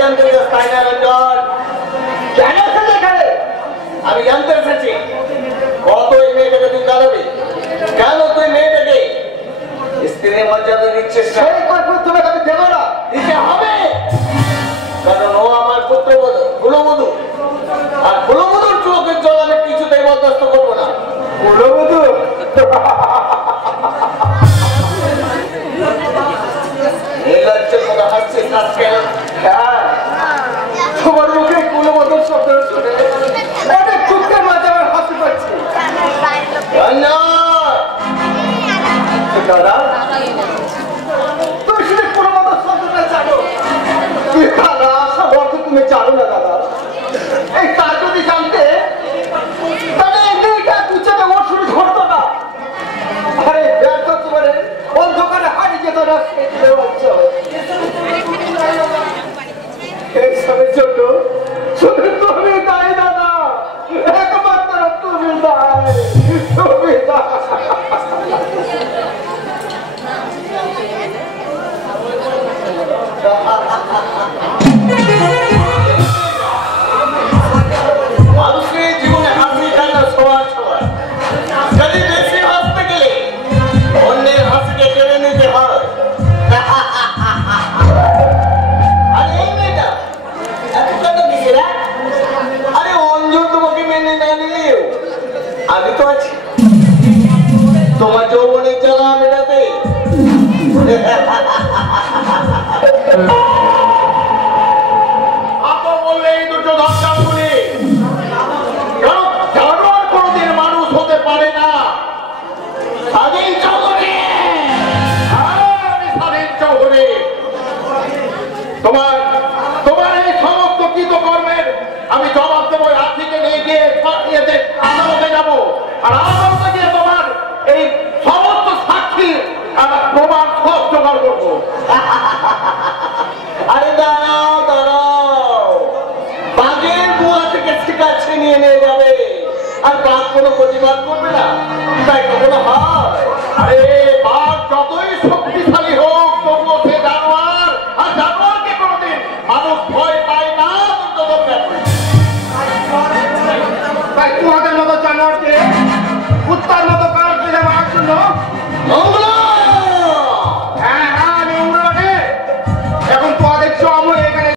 জানতে চাস তাই না রঞ্জন? কেন এসেছে এখানে? আমি জানতে এসেছি কত এই মেয়েটাকে তুই কাঁদবি, কেন তুই মেয়েটাকে স্ত্রীর মর্যাদা দিচ্ছিস? সেই কৈফিয়ত তুমি তাকে দেবো না, দিতে হবে, কারণ ও আমার পুত্রবধূ, কুলবধূ, আর কুলবধূর চোখের জল আমি কিছুতেই বরদাস্ত করবো না। কুলবধূ? নির্লজ্জের মতো হাসছিস আজকাল। হ্যাঁ, তোমার মুখে কুলবধূর শব্দ শুনে অনেক দুঃখের মাঝে আমার হাসি পাচ্ছি। দাদা, তুমি শুধু কুলবধূর শব্দটা জানো, দাদা আশা অর্থ তুমি জানো না দাদা। এই তার যদি জানতে তাহলে এই মেয়েটা পিছনে ওর শুরু ধরতো না। আরে ব্যর্থ তোমার অন্ধকারে হারিয়ে যেত না, এইসবের জন্য শুধু তুমি দায়ী দাদা, একমাত্র তুমি দায়ী, তুমি দায়ী। মানুষের জীবনে হাসি কান্না সবার সবার, যদি বেশি হাসতে গেলে অন্যের হাসিকে কেড়ে নিতে হয়। আরে এই মেয়েটা এতটা তো দিয়েরা, আরে অঞ্জন তোমাকে মেনে না নিলেও আমি তো আছি তোমার যৌবনের জ্বালা মেটাতে। তোমার এই সমস্ত কৃতকর্মের আমি জবাব দেবো। আর্থিকে নিয়ে গিয়ে আদালতে যাবো, আর আদালতে গিয়ে তোমার এই সমস্ত সাক্ষী প্রমাণ সব জোগাড় করবো। আরে দাঁড়াও দাঁড়াও, বাঘের গুয়া থেকে শিকার ছিনিয়ে নিয়ে যাবে আর বাঘ কোনো প্রতিবাদ করবে না, তাই কখনো হয়? আরে